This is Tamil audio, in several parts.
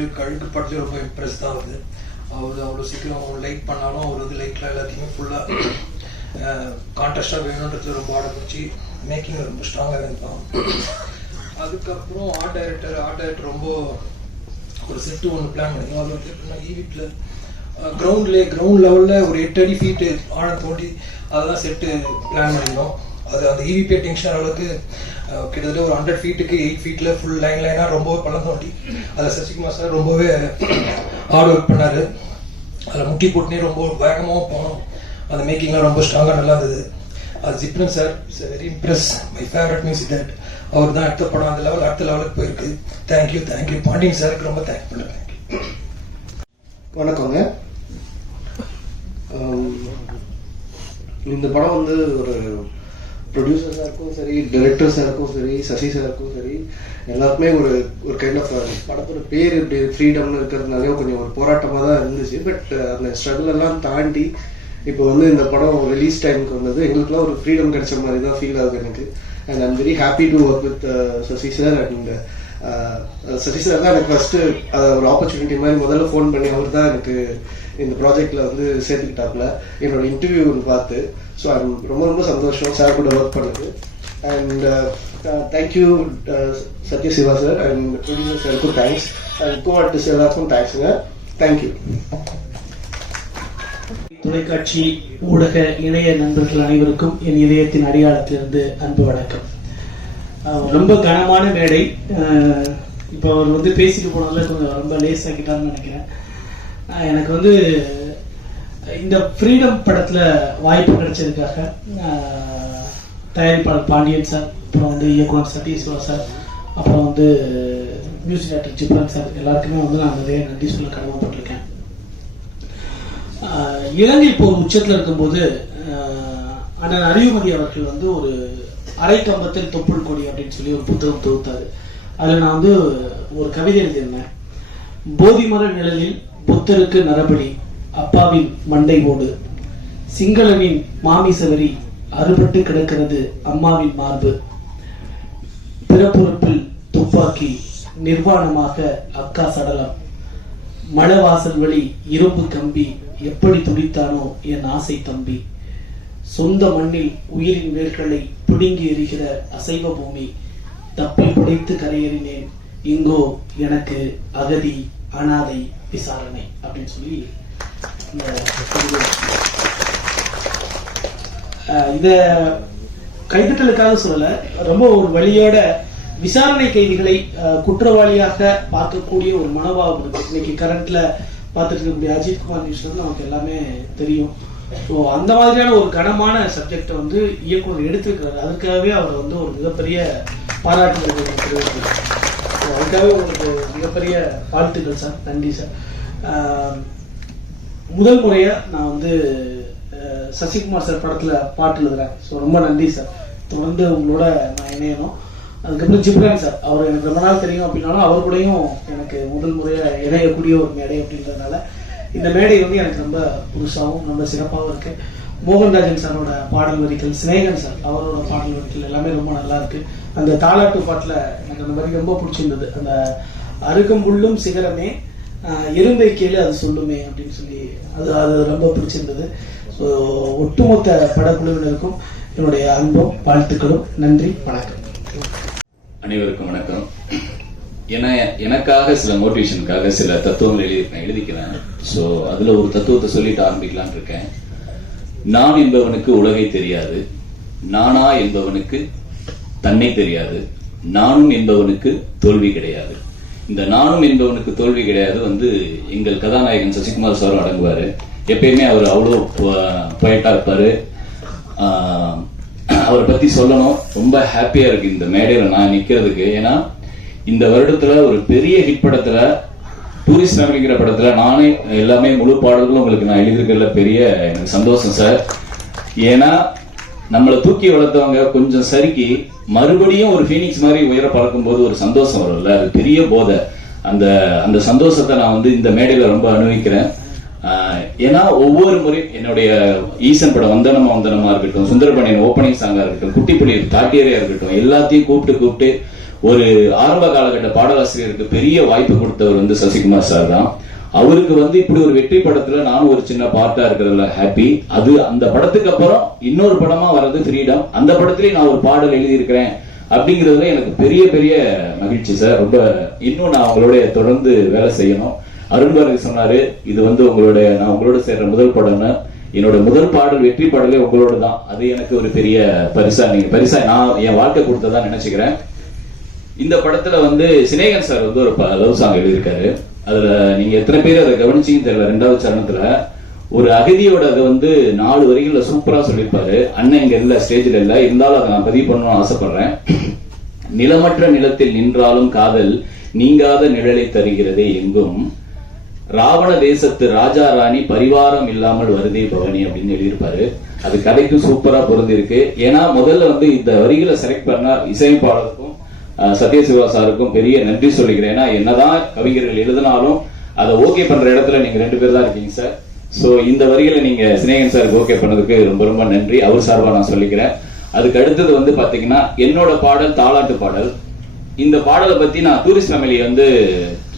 சொல்லிட்டு கழுத்து படத்தில் ரொம்ப இம்ப்ரெஸ் தான் ஆகுது அவர் அவ்வளோ சீக்கிரம் லைக் பண்ணாலும் அவர் வந்து லைக்ல எல்லாத்தையுமே ஃபுல்லாக கான்ட்ராஸ்டாக வேணுன்றது ரொம்ப ஆட பிடிச்சி மேக்கிங் ரொம்ப ஸ்ட்ராங்காக இருந்தான் அதுக்கப்புறம் ஆர்ட் டைரக்டர் ஆர்ட் டைரக்டர் ரொம்ப ஒரு செட்டு ஒன்று பிளான் பண்ணி அது வந்து எப்படின்னா ஈவிட்டில் கிரவுண்ட்லேயே கிரவுண்ட் லெவலில் ஒரு எட்டு அடி ஃபீட்டு ஆழம் தோண்டி அதெல்லாம் செட்டு பிளான் பண்ணியிருந்தோம். அது அந்த E ஈவிபே டென்ஷன் அளவுக்கு கிட்டத்தட்ட ஒரு ஹண்ட்ரட் ஃபீட்டுக்கு எயிட் ஃபீட்டில் ஃபுல் லைன் லைனாக ரொம்பவே பள்ளம் தோண்டி அதில் சசிகுமார் சார் ரொம்பவே ஹார்ட் ஒர்க் பண்ணார். அதில் முட்டி போட்டுனே ரொம்ப வேகமாகவும் போனோம். அந்த மேக்கிங்லாம் ரொம்ப ஸ்ட்ராங்காக நல்லா இருந்தது. அது Ghibran sir it's very impress my favourite music that அவர் தான் அடுத்த படம். அந்த லெவல் அடுத்த லெவலுக்கு போயிருக்கு. தேங்க்யூ தேங்க்யூ பாண்டியன் சாருக்கு ரொம்ப தேங்க் பண்ணுறேன் வணக்கங்க. இந்த படம் வந்து ஒரு ப்ரொடியூசர்ஸாக இருக்கும் சரி டைரக்டர்ஸாக இருக்கும் சரி சசி சாருக்கும் சரி எல்லாருக்குமே ஒரு ஒரு கைண்ட் ஆஃப் படத்தோட பேர் இப்படி ஃப்ரீடம்னு இருக்கிறதுனாலே கொஞ்சம் ஒரு போராட்டமாக தான் இருந்துச்சு. பட் uh, அந்த ஸ்ட்ரகிள் எல்லாம் தாண்டி இப்போ வந்து இந்த படம் ரிலீஸ் டைமுக்கு வந்தது எங்களுக்குலாம் ஒரு ஃப்ரீடம் கிடைச்ச மாதிரி தான் ஃபீல் ஆகுது எனக்கு. And I'm very happy to work with Sasi sir and uh, uh, Sasi sir தான் எனக்கு ஃபஸ்ட்டு ஒரு ஆப்பர்ச்சுனிட்டி மாதிரி முதல்ல ஃபோன் பண்ணி அவர் தான் எனக்கு இந்த ப்ராஜெக்டில் வந்து சேர்த்துக்கிட்டாப்புல. என்னோட இன்டர்வியூ பார்த்து ஸோ ரொம்ப ரொம்ப சந்தோஷம் சார் கூட ஒர்க் பண்ணது. And thank you Sathyasiva sir and producer சாருக்கும் தேங்க்ஸ் அண்ட் கோ ஆர்டிஸ்ட் எல்லாருக்கும் தேங்க்ஸுங்க தேங்க்யூ தொலைக்காட்சி ஊடக இணைய நண்பர்கள் அனைவருக்கும் என் இதயத்தின் அடியாளத்திலிருந்து அன்பு வணக்கம். ரொம்ப கனமான மேடை. இப்போ அவர் வந்து பேசிட்டு போனதில் கொஞ்சம் ரொம்ப லேஸ் நினைக்கிறேன். எனக்கு வந்து இந்த ஃப்ரீடம் படத்துல வாய்ப்பு கிடைச்சதுக்காக தயாரிப்பாளர் பாண்டியன் சார் அப்புறம் வந்து இயக்குனர் சதீஸ்வரா சார் அப்புறம் வந்து மியூசிக் டேரக்டர் ஜிப்ரான் சார் எல்லாருக்குமே வந்து நான் நிறைய நன்றி சொல்ல கடமைப்பட்டிருக்கேன். இலங்கை போர் உச்சத்தில் இருக்கும்போது அண்ணன் அறிவுமதி அவர்கள் வந்து ஒரு அரை கம்பத்தில் தொப்புள் கொடி அப்படின்னு சொல்லி ஒரு புத்தகம் தொகுத்தாரு. அதில் நான் வந்து ஒரு கவிதை எழுதியிருந்தேன். போதிமர நிழலில் புத்தருக்கு நரபடி அப்பாவின் மண்டை ஓடு சிங்களவின் மாமிசவரி அறுபட்டு கிடக்கிறது அம்மாவின் மார்பு. பிறப்புறுப்பில் துப்பாக்கி நிர்வாணமாக அக்கா சடலம். மழவாசல் வழி இரும்பு கம்பி எப்படி துடித்தானோ என் ஆசை தம்பி. சொந்த மண்ணில் உயிரின் வேர்களை பிடுங்கி எறிகிற அசைவ பூமி. தப்பி புடைத்து கரையேறினேன். இங்கோ எனக்கு அகதி அனாதை விசாரணை அப்படின்னு சொல்லி இந்த கைதட்டலுக்காக சொல்லல ரொம்ப ஒரு வழியோட விசாரணை கைதிகளை குற்றவாளியாக பார்க்கக்கூடிய ஒரு மனோபாவம் இருக்கு. இன்னைக்கு கரண்ட்ல பார்த்துட்டு இருக்கக்கூடிய அஜித் குமார் நியூஸ்ல இருந்து நமக்கு எல்லாமே தெரியும். ஸோ அந்த மாதிரியான ஒரு கனமான சப்ஜெக்டை வந்து இயக்குனர் எடுத்திருக்கிறாரு. அதுக்காகவே அவர் வந்து ஒரு மிகப்பெரிய பாராட்டுகள் தெரிவிக்கிறார் அதுக்காகவே உங்களுக்கு மிகப்பெரிய வாழ்த்துக்கள் சார் நன்றி சார் முதல் முறையா நான் வந்து சசிகுமார் சார் படத்துல பாட்டு எழுதுறேன். ஸோ ரொம்ப நன்றி சார். தொடர்ந்து உங்களோட நான் இணையணும். அதுக்கப்புறம் ஜிப்ரான் சார். அவர் எனக்கு ரொம்ப நாள் தெரியும் அப்படின்னாலும் அவர் கூடயும் எனக்கு முதல் முறையா இணையக்கூடிய ஒரு மேடை அப்படின்றதுனால இந்த மேடை வந்து எனக்கு ரொம்ப புதுசாகவும் ரொம்ப சிறப்பாகவும் இருக்கு. மோகன்ராஜன் சாரோட பாடல் வரிகள் சிநேகன் சார் அவரோட பாடல் வரிகள் எல்லாமே ரொம்ப நல்லா இருக்கு. அந்த தாலாட்டு பாட்டுல எனக்கு அந்த வரி ரொம்ப பிடிச்சிருந்தது. அந்த அருகம்புள்ளும் சிகரமே எறும்பை கேளு அது சொல்லுமே அப்படின்னு சொல்லி அது அது ரொம்ப பிடிச்சிருந்தது. ஸோ ஒட்டுமொத்த படக்குழுவினருக்கும் என்னுடைய அன்பும் வாழ்த்துக்களும். நன்றி வணக்கம். அனைவருக்கும் வணக்கம். ஏன்னா எனக்காக சில மோட்டிவேஷனுக்காக சில தத்துவங்கள் எழுதியிருக்கேன் எழுதிக்கிறேன். ஸோ அதில் ஒரு தத்துவத்தை சொல்லிட்டு ஆரம்பிக்கலாம்னு இருக்கேன். நான் என்பவனுக்கு உலகை தெரியாது. நானா என்பவனுக்கு தன்னை தெரியாது. நானும் என்பவனுக்கு தோல்வி கிடையாது. இந்த நானும் என்பவனுக்கு தோல்வி கிடையாது. வந்து எங்கள் கதாநாயகன் சசிகுமார் சாரும் அடங்குவாரு. எப்பயுமே அவர் அவ்வளோ பொயட்டா இருப்பாரு. அவரை பத்தி சொல்லணும். ரொம்ப ஹாப்பியா இருக்கு இந்த மேடையில நான் நிக்கிறதுக்கு. ஏன்னா இந்த வருடத்துல ஒரு பெரிய ஹிட் படத்துல டூரிஸ்ட் ஃபேமிலிங்கிற படத்துல நானே எல்லாமே முழு பாடல்களும் உங்களுக்கு நான் எழுதியிருக்கிறதுல பெரிய எனக்கு சந்தோஷம் சார். ஏன்னா நம்மளை தூக்கி வளர்த்தவங்க கொஞ்சம் சறுக்கி மறுபடியும் ஒரு ஃபீனிக்ஸ் மாதிரி உயர பறக்கும் போது ஒரு சந்தோஷம் வரும்ல? அது பெரிய போதை. அந்த அந்த சந்தோஷத்தை நான் வந்து இந்த மேடையில ரொம்ப அனுபவிக்கிறேன். ஆஹ் ஏன்னா ஒவ்வொரு முறையும் என்னுடைய ஈசன் படம் வந்தனமா வந்தனமா இருக்கட்டும் சுந்தரபாண்டியன் ஓப்பனிங் சாங்கா இருக்கட்டும் குட்டிப்புலி காட்டியரையா இருக்கட்டும் எல்லாத்தையும் கூப்பிட்டு கூப்பிட்டு ஒரு ஆரம்ப காலகட்ட பாடலாசிரியருக்கு பெரிய வாய்ப்பு கொடுத்தவர் வந்து சசிகுமார் சார் தான். அவருக்கு வந்து இப்படி ஒரு வெற்றி படத்துல நானும் ஒரு சின்ன பார்ட்டா இருக்கிறதுல ஹாப்பி அது அந்த படத்துக்கு அப்புறம் இன்னொரு படமா வர்றது ஃப்ரீடம் அந்த படத்துலயும் நான் ஒரு பாடல் எழுதியிருக்கிறேன் அப்படிங்கிறதுல எனக்கு பெரிய பெரிய மகிழ்ச்சி சார். ரொம்ப இன்னும் நான் அவங்களோட தொடர்ந்து வேலை செய்யணும். அருண்பாரதி சொன்னாரு இது வந்து உங்களுடைய நான் உங்களோட சேர்ற முதல் படம்னு. என்னோட முதல் பாடல் வெற்றி பாடலே உங்களோட தான் அது எனக்கு ஒரு பெரிய பரிசா நீங்க பரிசா நான் என் வாழ்க்கை கொடுத்ததா நினைச்சுக்கிறேன். இந்த படத்துல வந்து சினேகன் சார் வந்து ஒரு லவ் சாங் எழுதியிருக்காரு. அதுல நீங்க எத்தனை பேர் அதை கவனிச்சீங்கன்னு தெரியல ரெண்டாவது சரணத்துல. ஒரு அகதியோட அதை வந்து நாலு வரிகள்ல சூப்பரா சொல்லியிருப்பாரு. அண்ணன் இங்க இல்ல ஸ்டேஜ்ல இல்ல. இருந்தாலும் அதை நான் பதிவு பண்ணணும்னு ஆசைப்படுறேன். நிலமற்ற நிலத்தில் நின்றாலும் காதல் நீங்காத நிழலை தருகிறதே எங்கும். ராவண தேசத்து ராஜா ராணி பரிவாரம் இல்லாமல் வருதே பவனி அப்படின்னு எழுதியிருப்பாரு. அது கதைக்கும் சூப்பரா பொருந்திருக்கு ஏன்னா முதல்ல வந்து இந்த வரிகளை செலக்ட் பண்ண இசையமைப்பாளருக்கும் சத்யசிவா சாருக்கும் பெரிய நன்றி சொல்லிக்கிறேன். ஏன்னா என்னதான் கவிஞர்கள் எழுதினாலும் அதை ஓகே பண்ற இடத்துல நீங்க ரெண்டு பேர் தான் இருக்கீங்க சார் ஸோ இந்த வரிகளை நீங்க சினேகன் சாருக்கு ஓகே பண்ணதுக்கு ரொம்ப ரொம்ப நன்றி. அவர் சார்பா நான் சொல்லிக்கிறேன். அதுக்கு அடுத்தது வந்து பாத்தீங்கன்னா என்னோட பாடல் தாலாட்டு பாடல். இந்த பாடலை பத்தி நான் டூரிஸ்ட் ஃபேமிலி வந்து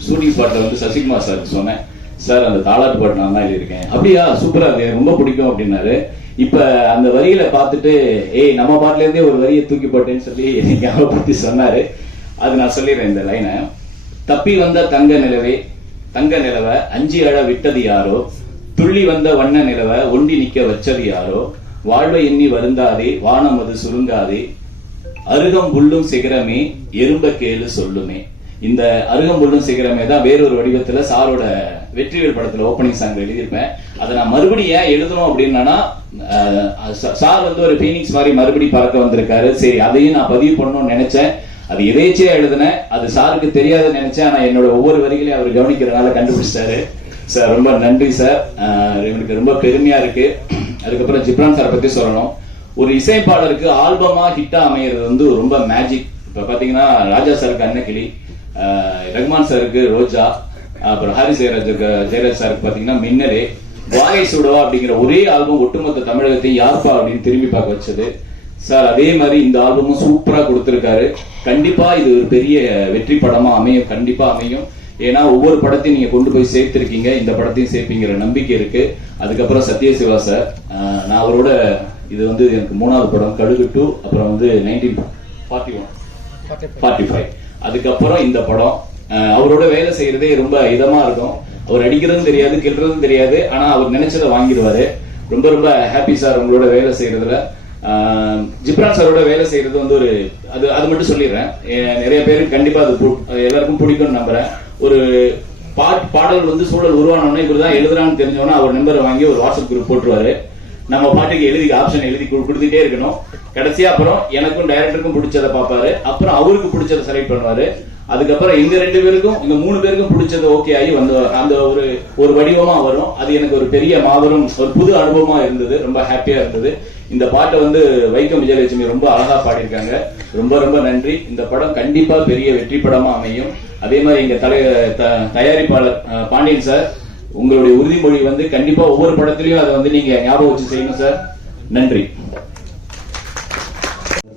ஷூட்டிங் ஸ்பாட்ல வந்து சசிகுமார் சார் சொன்னேன். சார் அந்த தாலாட்டு பாட்டு நான் தான் எழுதியிருக்கேன். அப்படியா? சூப்பரா இருக்கு. ரொம்ப பிடிக்கும் அப்படின்னாரு. இப்ப அந்த வரிகளை பார்த்துட்டு ஏய் நம்ம பாட்டுல இருந்தே ஒரு வரியை தூக்கி போட்டேன்னு சொல்லி எனக்கு ஞாபகப்படுத்தி சொன்னாரு. அது நான் சொல்லிடுறேன் இந்த லைனை. தப்பி வந்த தங்க நிலவே தங்க நிலவ அஞ்சி அழ விட்டது யாரோ? துள்ளி வந்த வண்ண நிலவ ஒண்டி நிக்க வச்சது யாரோ? வாழ்வை எண்ணி வருந்தாதே வானம் அது சுருங்காதே. அருகம் புல்லும் சிகரமே எறும்ப கேளு சொல்லுமே. இந்த அருகம் புல்லும் சிகரமே தான் வேறொரு வடிவத்துல சாரோட வெற்றிவேல் படத்துல ஓப்பனிங் சாங் எழுதியிருப்பேன். அதை நான் மறுபடியும் ஏன் எழுதணும் அப்படின்னா சார் வந்து ஒரு பீனிக்ஸ் மாதிரி மறுபடி பறக்க வந்திருக்காரு. சரி அதையும் நான் பதிவு பண்ணணும்னு நினைச்சேன். அது எதேச்சியா எழுதினேன். அது சாருக்கு தெரியாத நினைச்சேன். ஆனா என்னோட ஒவ்வொரு வரிகளையும் அவர் கவனிக்கிறதுனால கண்டுபிடிச்சிட்டாரு. சார் ரொம்ப நன்றி சார். அஹ், எனக்கு ரொம்ப பெருமையா இருக்கு. அதுக்கப்புறம் ஜிப்ரான் சாரை பத்தி சொல்லணும். ஒரு இசைப்பாளருக்கு ஆல்பமா ஹிட்டா அமையிறது வந்து ரொம்ப மேஜிக் இப்ப பாத்தீங்கன்னா ராஜா சாருக்கு அன்னக்கிளி ரஹ்மான் சாருக்கு ரோஜா அப்புறம் ஹாரி ஜெயராஜுக்கு ஜெயராஜ் சாருக்கு பாத்தீங்கன்னா மின்னலே வாகை சுடவா அப்படிங்கிற ஒரே ஆல்பம் ஒட்டுமொத்த தமிழகத்தையும் யார்ப்பா அப்படின்னு திரும்பி பார்க்க வச்சது. சார் அதே மாதிரி இந்த ஆல்பமும் சூப்பரா கொடுத்திருக்காரு. கண்டிப்பா இது ஒரு பெரிய வெற்றி படமா அமையும் கண்டிப்பா அமையும். ஏன்னா ஒவ்வொரு படத்தையும் நீங்க கொண்டு போய் சேர்த்திருக்கீங்க. இந்த படத்தையும் சேர்ப்பீங்கிற நம்பிக்கை இருக்கு. அதுக்கப்புறம் சத்யசிவா சார் அஹ், நான் அவரோட இது வந்து எனக்கு மூணாவது படம் கழுகு டூ அப்புறம் வந்து nineteen forty one forty five அதுக்கப்புறம் இந்த படம் அவரோட வேலை செய்யறதே ரொம்ப இதமா இருக்கும். அவர் அடிக்கிறதும் தெரியாது கிள்றதும் தெரியாது. ஆனா அவர் நினைச்சதை வாங்கிடுவாரு. ரொம்ப ரொம்ப ஹாப்பி சார் உங்களோட வேலை செய்யறதுல. ஜிப்ரான் சாரோட வேலை செய்யறது வந்து ஒரு அது அது மட்டும் சொல்லிடுறேன். நிறைய பேருக்கு கண்டிப்பா அது எல்லாருக்கும் பிடிக்கும்னு நம்புறேன். ஒரு பாட் பாடல் வந்து சூழல் உருவானோடனே இவர் தான் எழுதுறான்னு தெரிஞ்சோன்னா அவர் நம்பரை வாங்கி ஒரு வாட்ஸ்அப் குரூப் போட்டுருவாரு. நம்ம பாட்டுக்கு எழுதி ஆப்ஷன் எழுதி கொடு- கொடுத்துட்டே இருக்கணும். கடைசியா அப்புறம் எனக்கும் டைரக்டருக்கும் பிடிச்சதை பார்ப்பாரு. அப்புறம் அவருக்கு பிடிச்சதை செலக்ட் பண்ணுவாரு. அதுக்கப்புறம் எங்க ரெண்டு பேருக்கும் இந்த மூணு பேருக்கும் பிடிச்சது ஓகே ஆகி வந்து அந்த ஒரு ஒரு வடிவமா வரும். அது எனக்கு ஒரு பெரிய மாபெரும் ஒரு புது அனுபவமா இருந்தது. ரொம்ப ஹாப்பியா இருந்தது. இந்த பாட்டை வந்து வைக்கம் விஜயலட்சுமி ரொம்ப அழகா பாடியிருக்காங்க. ரொம்ப ரொம்ப நன்றி. இந்த படம் கண்டிப்பா பெரிய வெற்றி படமா அமையும். அதே மாதிரி எங்க தலை த- தயாரிப்பாளர் பாண்டியன் சார் உங்களுடைய உறுதிமொழி வந்து கண்டிப்பா ஒவ்வொரு படத்திலையும் அதை வந்து நீங்க ஞாபகம் வச்சு செய்யணும் சார். நன்றி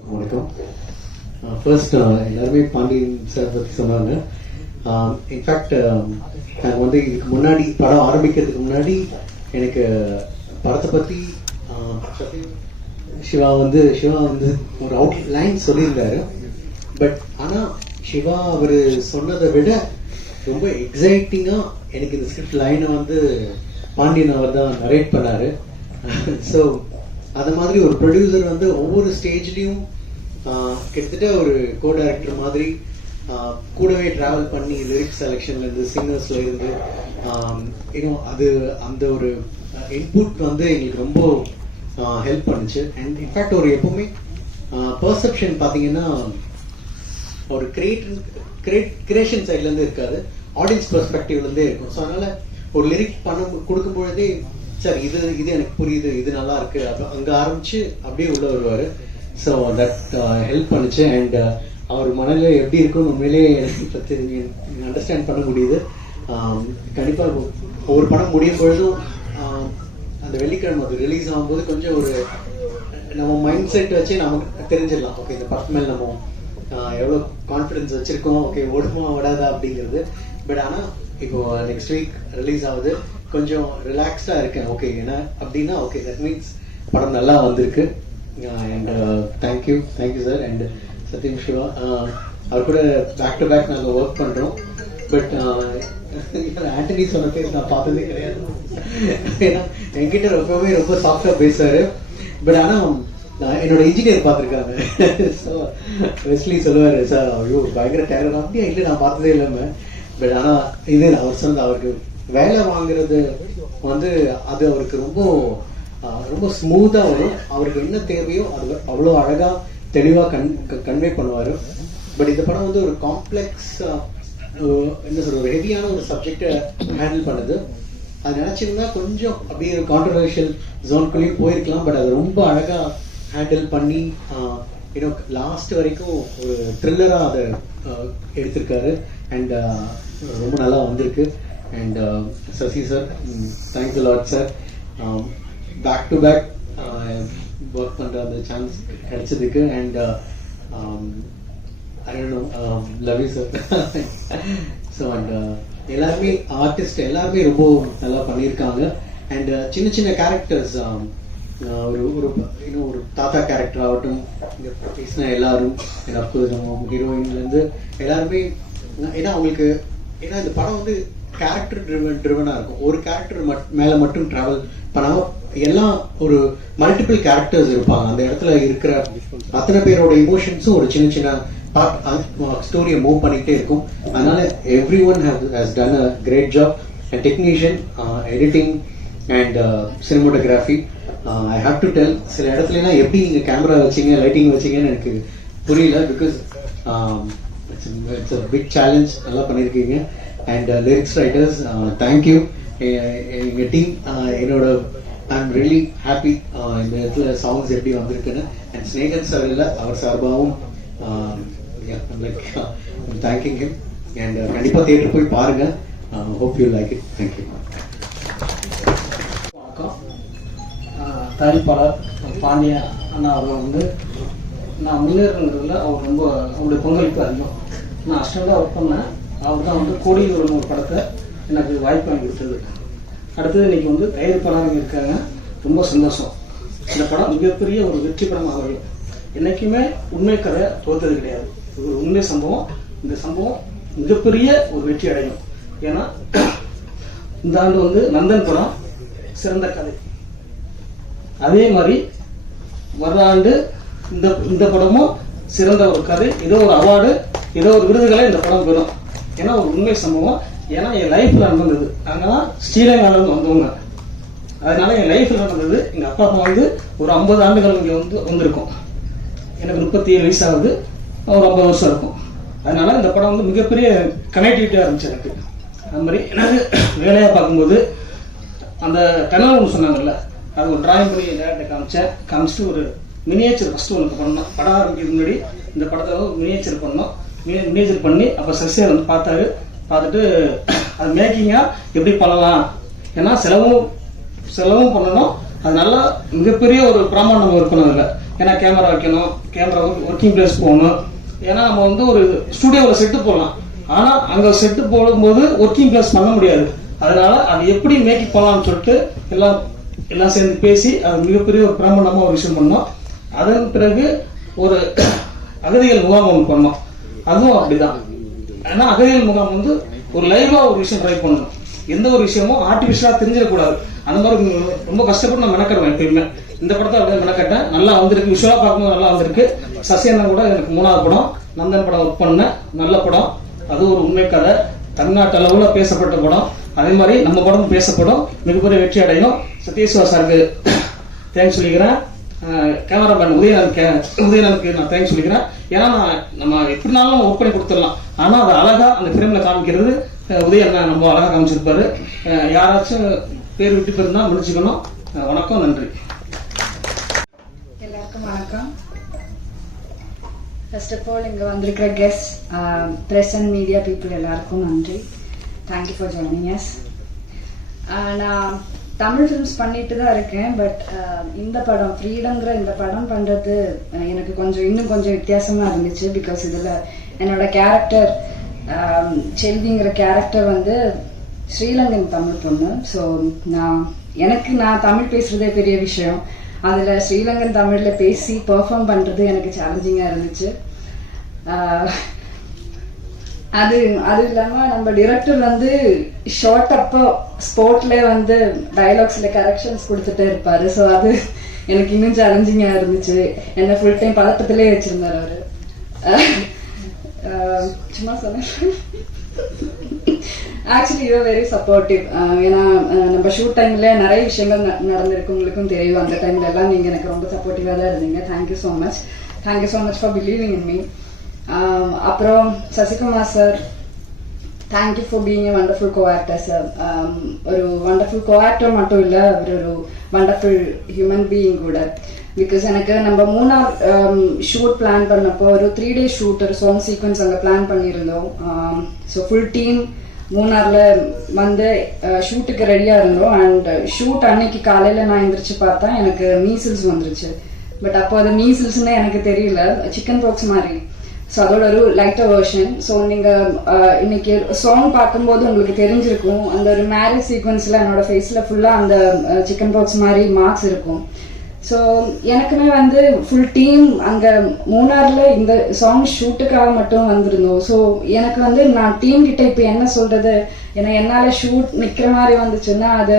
வணக்கம் ஃபர்ஸ்ட் uh, எல்லாருமே பாண்டியன் சார் பற்றி சொன்னாங்க. இன்ஃபேக்ட் நாங்கள் வந்து இதுக்கு முன்னாடி படம் ஆரம்பிக்கிறதுக்கு முன்னாடி எனக்கு படத்தை பற்றி சிவா வந்து சிவா வந்து ஒரு அவுட் லைன் சொல்லியிருந்தாரு. பட் ஆனால் சிவா அவர் சொன்னதை விட ரொம்ப எக்ஸைட்டிங்காக எனக்கு இந்த ஸ்கிரிப்ட் லைனை வந்து பாண்டியன் அவர் தான் நரேட் பண்ணாரு. ஸோ அது மாதிரி ஒரு ப்ரொடியூசர் வந்து ஒவ்வொரு ஸ்டேஜ்லேயும் கிட்டத்தட்ட ஒரு கோ டைரக்டர் மாதிரி கூடவே டிராவல் பண்ணி லிரிக்ஸ் செலெக்ஷன்ல இருந்து சிங்கர்ஸ்ல இருந்து இன்னும் அது அந்த ஒரு இன்புட் வந்து எங்களுக்கு ரொம்ப ஹெல்ப் பண்ணுச்சு. அண்ட் இன்ஃபேக்ட் ஒரு எப்பவுமே பர்செப்ஷன் பார்த்தீங்கன்னா ஒரு கிரியேட் கிரியேட் கிரியேஷன் சைட்லேருந்து இருக்காது. ஆடியன்ஸ் பெர்ஸ்பெக்டிவ்லேருந்தே இருக்கும். ஸோ அதனால ஒரு லிரிக் பண்ண கொடுக்கும் பொழுதே சார் இது இது எனக்கு புரியுது இது நல்லா இருக்கு. அங்கே அங்க ஆரம்பிச்சு அப்படியே உள்ள வருவாரு. ஸோ தட் ஹெல்ப் பண்ணுச்சு. அண்ட் uh, அவர் மனநிலை எப்படி இருக்கும்னு உண்மையிலேயே எனக்கு பற்றி அண்டர்ஸ்டாண்ட் பண்ண முடியுது. கண்டிப்பாக ஒவ்வொரு படம் முடியும் பொழுதும் அந்த வெள்ளிக்கிழமை அது ரிலீஸ் ஆகும்போது கொஞ்சம் ஒரு நம்ம மைண்ட் செட் வச்சு நமக்கு தெரிஞ்சிடலாம். ஓகே இந்த படத்து மேல் நம்ம எவ்வளோ கான்ஃபிடன்ஸ் வச்சுருக்கோம். ஓகே ஓடுமா ஓடாதா அப்படிங்கிறது. பட் ஆனால் இப்போ நெக்ஸ்ட் வீக் ரிலீஸ் ஆகுது. கொஞ்சம் ரிலாக்ஸ்டாக இருக்கேன். ஓகே ஏன்னா அப்படின்னா ஓகே தட் மீன்ஸ் படம் நல்லா வந்திருக்கு. And thank you thank you sir and Sathyam Siva uh, அவர் கூட பேக் டு பேக் நாங்கள் ஒர்க் பண்ணுறோம் பட் ஆண்டனி சொன்ன பேர் நான் பார்த்ததே கிடையாது. ஏன்னா என்கிட்ட ரொம்பவே ரொம்ப சாஃப்டாக பேசுவார். பட் ஆனால் நான் என்னோட இன்ஜினியர் பார்த்துருக்காங்க. ஸோ வெஸ்ட்லி சொல்லுவார் சார் ஐயோ பயங்கர டேரர் அப்படியே? இல்லை நான் பார்த்ததே இல்லாமல் பட் ஆனால் இது அவர் சொன்னது அவருக்கு வேலை வாங்குறது வந்து அது அவருக்கு ரொம்ப ரொம்ப ஸ்மூத்தாக வரும். அவருக்கு என்ன தேவையோ அது அவ்வளோ அழகாக தெளிவாக கன் கன்வே பண்ணுவார். பட் இந்த படம் வந்து ஒரு காம்ப்ளெக்ஸ் என்ன சொல்ற ஒரு ஹெவியான ஒரு சப்ஜெக்டை ஹேண்டில் பண்ணுது. அது நினைச்சிருந்தா கொஞ்சம் அப்படியே ஒரு கான்ட்ரவர்ஷியல் ஜோன்குள்ளேயும் போயிருக்கலாம். பட் அது ரொம்ப அழகாக ஹேண்டில் பண்ணி யூனோ லாஸ்ட் வரைக்கும் ஒரு த்ரில்லராக அதை எடுத்திருக்காரு. அண்ட் ரொம்ப நல்லா வந்திருக்கு. And Sasi sir thank you lot sir back to back work பண்ணுற அந்த சான்ஸ் கிடைச்சதுக்கு and I love you sir so and எல்லாருமே ஆர்டிஸ்ட் எல்லாருமே ரொம்ப நல்லா பண்ணியிருக்காங்க. அண்ட் uh, சின்ன சின்ன கேரக்டர்ஸ் um, uh, ஒரு ஒரு இன்னும் ஒரு தாத்தா கேரக்டர் ஆகட்டும் இங்கே பேசின எல்லாரும் அப்கோர்ஸ் நம்ம ஹீரோயின்லேருந்து எல்லாருமே ஏன்னா அவங்களுக்கு ஏன்னா இந்த படம் வந்து கேரக்டர் ட்ரிவன் ட்ரிவனாக இருக்கும். ஒரு கேரக்டர் மட் மேலே மட்டும் ட்ராவல் பண்ணாமல் எல்லாம் ஒரு மல்டிபிள் கேரக்டர்ஸ் இருப்பாங்க. அந்த இடத்துல இருக்கிற அத்தனை பேரோட இமோஷன்ஸும் ஒரு சின்ன சின்ன ஸ்டோரியை மூவ் பண்ணிக்கிட்டே இருக்கும். அதனால everyone has done a great job and technician editing and cinematography I have to tell சில இடத்துலலாம் எப்படி நீங்கள் கேமரா வச்சீங்க லைட்டிங் வச்சீங்கன்னு எனக்கு புரியல because it's a big challenge நல்லா பண்ணியிருக்கீங்க. And lyrics writers thank you எங்கள் டீம் என்னோட ஐ எம் ரியலி ஹாப்பி இந்த இடத்துல சாங்ஸ் எப்படி வந்திருக்குன்னு. அண்ட் ஸ்னேகன் சார் இல்லை அவர் சார்பாகவும் லைக் தேங்கிங் ஹிம் அண்ட் கண்டிப்பாக தேட்டர் போய் பாருங்க. Hope you like it thank you வணக்கம். தயாரிப்பாளர் பாண்டிய அண்ணா அவர்கள் வந்து நான் முன்னேறங்கிறதுல அவர் ரொம்ப அவருடைய பங்களிப்பு அதிகம். நான் அஸ்டண்டாக ஒர்க் பண்ணேன். அவர் தான் வந்து கோடியில் ஒரு ஒரு படத்தை எனக்கு வாய்ப்பு வாங்கி கொடுத்தது. அடுத்தது இன்னைக்கு வந்து தயாரிப்பாளர்கள் இருக்காங்க. ரொம்ப சந்தோஷம். இந்த படம் மிகப்பெரிய ஒரு வெற்றி படமாக அமையும் என்றைக்குமே உண்மை கதை தோத்தது கிடையாது. இது ஒரு உண்மை சம்பவம். இந்த சம்பவம் மிகப்பெரிய ஒரு வெற்றி அடையும். ஏன்னா இந்த ஆண்டு வந்து நந்தன் படம் சிறந்த கதை. அதே மாதிரி வர்ற ஆண்டு இந்த இந்த படமும் சிறந்த ஒரு கதை. ஏதோ ஒரு அவார்டு ஏதோ ஒரு விருதுகளை இந்த படம் பெறும். ஏன்னா ஒரு உண்மை சம்பவம். ஏன்னா என் லைஃப்ல நடந்தது. நாங்களாம் ஸ்ரீலங்கால இருந்து வந்தவங்க. அதனால என் லைஃப்ல நடந்தது எங்க அப்பா அம்மா வந்து ஒரு ஐம்பது ஆண்டுகள் இங்க வந்து வந்திருக்கோம். எனக்கு முப்பத்தி ஏழு வயசு ஆகுது ஒரு ஐம்பது வருஷம் இருக்கும். அதனால இந்த படம் வந்து மிகப்பெரிய கனெக்டிவிட்டியாக இருந்துச்சு எனக்கு. அது மாதிரி எனக்கு வேலையாக பார்க்கும்போது அந்த கனவு ஒன்று சொன்னாங்கல்ல அது ஒரு டிராயிங் பண்ணி டேரக்டர் காமிச்சேன். காமிச்சிட்டு ஒரு மினியேச்சர் ஃபஸ்ட்டு ஒன்று பண்ணோம். படம் ஆரம்பிக்கிறதுக்கு முன்னாடி இந்த படத்தில் ஒரு மினியேச்சர் பண்ணோம். மினியேச்சர் பண்ணி அப்போ சசியார் வந்து பார்த்தாரு. பார்த்துட்டு அது மேக்கிங்காக எப்படி பண்ணலாம்? ஏன்னா செலவும் செலவும் பண்ணணும். அது நல்லா மிகப்பெரிய ஒரு பிரமாண்டம் இருக்கணும் அதில். ஏன்னா கேமரா வைக்கணும் கேமரா ஒர்க்கிங் பிளேஸ் போகணும். ஏன்னா நம்ம வந்து ஒரு ஸ்டுடியோவில் செட்டு போடலாம். ஆனால் அங்கே செட்டு போடும்போது ஒர்க்கிங் பிளேஸ் பண்ண முடியாது. அதனால அது எப்படி மேக்கி போகலாம்னு சொல்லிட்டு எல்லாம் எல்லாம் சேர்ந்து பேசி அது மிகப்பெரிய ஒரு பிரமாண்டமாக ஒரு விஷயம் பண்ணோம். அதன் பிறகு ஒரு அகதிகள் முகாம் ஒன்று பண்ணோம். அதுவும் அப்படிதான். ஏன்னா அகதிகள் முகாம் வந்து ஒரு லைவா ஒரு விஷயம் ட்ரை பண்ணணும். எந்த ஒரு விஷயமும் ஆர்டிஃபிஷியலா தெரிஞ்சிடக்கூடாது. அந்த மாதிரி ரொம்ப கஷ்டப்பட்டு நான் மெனக்கடுவேன் எப்பயுமே. இந்த படத்தை அப்படியே மெனக்கட்டேன். நல்லா வந்திருக்கு. விஷுவலா பார்க்கும்போது நல்லா வந்திருக்கு. சசியண்ணன் கூட எனக்கு மூணாவது படம். நந்தன் படம் ஒர்க் பண்ணேன் நல்ல படம். அது ஒரு உண்மை கதை. தமிழ்நாட்டு அளவுல பேசப்பட்ட படம். அதே மாதிரி நம்ம படம் பேசப்படும். மிகப்பெரிய வெற்றி அடையும். சத்யேஸ்வர சாருக்கு தேங்க்ஸ் சொல்லிக்கிறேன். கேமராமேன் உதயநாத் உதயநாத்துக்கு நான் தேங்க்ஸ் சொல்லிக்கிறேன். ஏன்னா நான் நம்ம எப்படினாலும் ஒர்க் பண்ணி கொடுத்துடலாம். ஆனால் அதை அழகாக அந்த ஃப்ரேமில் காமிக்கிறது அஹ், ரொம்ப அழகாக காமிச்சிருப்பாரு. யாராச்சும் பேர் விட்டு போயிருந்தா முடிச்சுக்கணும் வணக்கம் நன்றி. எல்லாருக்கும் வணக்கம். ஃபர்ஸ்ட் ஆஃப் ஆல் இங்கே வந்திருக்கிற guest press and media people எல்லாருக்கும் நன்றி. தேங்க்யூ ஃபார் ஜாயினிங் எஸ் நான் தமிழ் ஃபிலிம்ஸ் பண்ணிட்டு தான் இருக்கேன் பட் uh, இந்த படம் ஃப்ரீடங்கிற இந்த படம் பண்றது uh, எனக்கு கொஞ்சம் இன்னும் கொஞ்சம் வித்தியாசமா இருந்துச்சு பிகாஸ் இதுல என்னோட கேரக்டர் um, செல்விங்கிற கேரக்டர் வந்து ஸ்ரீலங்கன் தமிழ் பொண்ணு. ஸோ நான் எனக்கு நான் தமிழ் பேசுறதே பெரிய விஷயம். அதுல ஸ்ரீலங்கன் தமிழ்ல பேசி பெர்ஃபார்ம் பண்றது எனக்கு சேலஞ்சிங்கா இருந்துச்சு. Uh, அது அது இல்லாம நம்ம டிரெக்டர் வந்து ஷார்ட் அப்போ ஸ்போர்ட்ல வந்து டயலாக்ஸ்ல கரெக்ஷன்ஸ் கொடுத்துட்டே இருப்பாரு. ஸோ அது எனக்கு இன்னும் சேலஞ்சிங்கா இருந்துச்சு. என்ன ஃபுல் டைம் பதட்டத்திலே வச்சிருந்தாரு அவரு. சும்மா சொன்னேன். ஆக்சுவலி யூ வெரி சப்போர்ட்டிவ் ஏன்னா நம்ம ஷூட் டைம்ல நிறைய விஷயங்கள் ந- நடந்திருக்கு. உங்களுக்கும் தெரியும். அந்த டைம்ல எல்லாம் நீங்க எனக்கு ரொம்ப சப்போர்ட்டிவா தான் இருந்தீங்க. Thank you so much thank you so much for believing in me Um, அப்புறம் Sasikumar sir thank you for being wonderful coactor sir ஒரு வண்டர்ஃபுல் கோஆக்டர் மட்டும் இல்லை அவர் ஒரு வண்டர்ஃபுல் ஹியூமன் பீயிங் கூட. பிகாஸ் எனக்கு நம்ம மூணார் ஷூட் பிளான் பண்ணப்போ ஒரு த்ரீ டே ஷூட் ஒரு சாங் சீக்வன்ஸ் அங்கே பிளான் பண்ணியிருந்தோம். ஸோ ஃபுல் டீம் மூணாரில் வந்து uh, ஷூட்டுக்கு ரெடியாக இருந்தோம். அண்ட் ஷூட் uh, அன்னைக்கு காலையில் நான் எந்திரிச்சு பார்த்தா எனக்கு மீசில்ஸ் வந்துருச்சு. பட் அப்போ அது மீசில்ஸ்னு எனக்கு தெரியல. சிக்கன் பாக்ஸ் மாதிரி. ஸோ அதோட ஒரு லைட்டர் வேர்ஷன் ஸோ நீங்கள் இன்னைக்கு சாங் பார்க்கும்போது உங்களுக்கு தெரிஞ்சிருக்கும். அந்த ஒரு மேரேஜ் சீக்வன்ஸில் என்னோட ஃபேஸில் ஃபுல்லாக அந்த சிக்கன் பாக்ஸ் மாதிரி மார்க்ஸ் இருக்கும். ஸோ எனக்குமே வந்து ஃபுல் டீம் அங்கே மூணாரில் இந்த சாங் ஷூட்டுக்காக மட்டும் வந்திருந்தோம். ஸோ எனக்கு வந்து நான் டீம் கிட்ட இப்போ என்ன சொல்கிறது ஏன்னா என்னால் ஷூட் நிற்கிற மாதிரி வந்துச்சுன்னா அது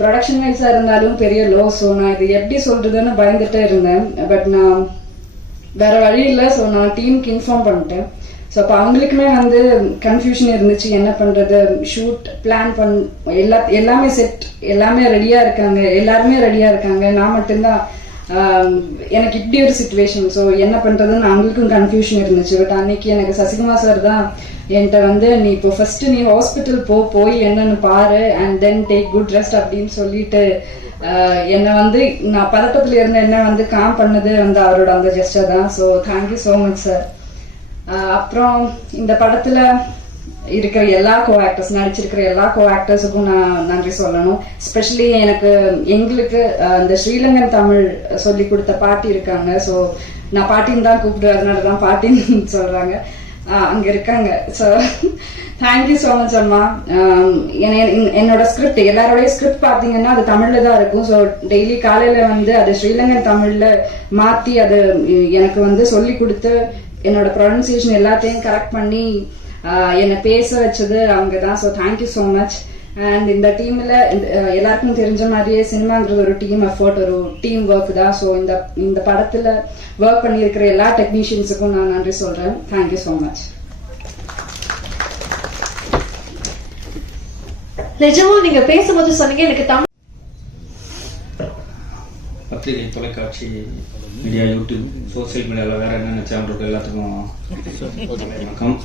ப்ரொடக்ஷன் வைஸாக இருந்தாலும் பெரிய லோ ஸோ நான் இது எப்படி சொல்கிறதுன்னு பயந்துகிட்டே இருந்தேன். பட் நான் வேற வழி இல்லை ஸோ நான் டீமுக்கு இன்ஃபார்ம் பண்ணிட்டேன். ஸோ அப்போ அவங்களுக்குமே வந்து கன்ஃபியூஷன் இருந்துச்சு என்ன பண்ணுறது ஷூட் பிளான் பண் எல்லா எல்லாமே செட் எல்லாமே ரெடியாக இருக்காங்க. எல்லாருமே ரெடியாக இருக்காங்க. நான் மட்டும்தான் எனக்கு இப்படி ஒரு சுச்சுவேஷன் ஸோ என்ன பண்ணுறதுன்னு அவங்களுக்கும் கன்ஃபியூஷன் இருந்துச்சு. பட் அன்னைக்கு எனக்கு சசிகுமார் சார் தான் என்கிட்ட வந்து நீ இப்போ ஃபர்ஸ்ட் நீ ஹாஸ்பிட்டல் போ போய் என்னன்னு பாரு and then take good rest அப்படின்னு சொல்லிட்டு என்னை வந்து நான் பதட்டத்தில் இருந்த என்ன வந்து காம் பண்ணது வந்து அவரோட அந்த ஜெஸ்டர் தான். So thank you so much sir அப்புறம் இந்த படத்தில் இருக்கிற எல்லா கோ ஆக்டர்ஸ் நடிச்சிருக்கிற எல்லா கோ ஆக்டர்ஸுக்கும் நான் நன்றி சொல்லணும். ஸ்பெஷலி எனக்கு எங்களுக்கு இந்த ஸ்ரீலங்கன் தமிழ் சொல்லி கொடுத்த பாட்டி இருக்காங்க. ஸோ நான் பாட்டின்னு தான் கூப்பிடுறதுனால தான் பாட்டின்னு சொல்கிறாங்க அங்க இருக்காங்க. ஸோ தேங்க்யூ ஸோ மச் அம்மா. என்னோட ஸ்கிரிப்ட் எல்லாரோடைய ஸ்கிரிப்ட் பாத்தீங்கன்னா அது தமிழ்ல தான் இருக்கும். ஸோ டெய்லி காலையில வந்து அது ஸ்ரீலங்கன் தமிழ்ல மாத்தி அது எனக்கு வந்து சொல்லி கொடுத்து என்னோட ப்ரொனன்சியேஷன் எல்லாத்தையும் கரெக்ட் பண்ணி என்னை பேச வச்சது அவங்க தான். So thank you so much and இந்த டீம்ல எல்லாருக்கும் தெரிஞ்ச மாதிரியே சினிமாங்கிறது ஒரு டீம் எஃபர்ட் ஒரு டீம் ஒர்க் தான். ஸோ இந்த இந்த படத்துல ஒர்க் பண்ணியிருக்கிற எல்லா டெக்னீஷியன்ஸுக்கும் நான் நன்றி சொல்றேன். தேங்க்யூ ஸோ மச் நிஜமா நீங்க பேசும்போது சொன்னீங்க எனக்கு தமிழ் பத்திரிகை தொலைக்காட்சி மீடியா யூடியூப் சோசியல் மீடியாவில் வேற என்னென்ன சேனல் இருக்கு எல்லாத்துக்கும் வணக்கம்.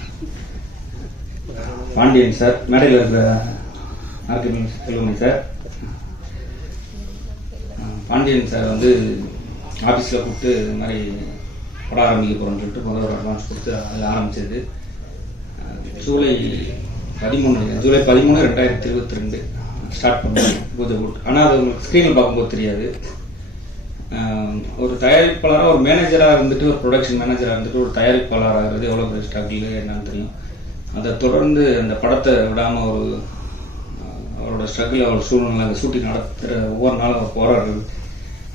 பாண்டியன் சார் மேடையில் இருக்கிற RK Selvamani sir. Pandiyan sir வந்து ஆஃபீஸில் கூப்பிட்டு இது மாதிரி படம் ஆரம்பிக்க போகிறோம்னு சொல்லிட்டு முதல்ல ஒரு அட்வான்ஸ் கொடுத்து அதில் ஆரம்பிச்சது. ஜூலை பதிமூணு ஜூலை பதிமூணு ரெண்டாயிரத்தி இருபத்தி ரெண்டு ஸ்டார்ட் பண்ணோம் பூஜை போட்டு. ஆனால் அது உங்களுக்கு ஸ்க்ரீனில் பார்க்கும்போது தெரியாது. ஒரு தயாரிப்பாளராக ஒரு மேனேஜராக இருந்துட்டு ஒரு ப்ரொடக்ஷன் மேனேஜராக இருந்துட்டு ஒரு தயாரிப்பாளர் ஆகிறது எவ்வளோ பெரிய ஸ்ட்ரகிள் என்னன்னு தெரியும். அதை தொடர்ந்து அந்த படத்தை விடாமல் ஒரு அவரோட ஸ்ட்ரகிள் அவரோட சூழ்நிலை அந்த ஷூட்டிங் நடத்துகிற ஒவ்வொரு நாளும் அவர் போராடுறது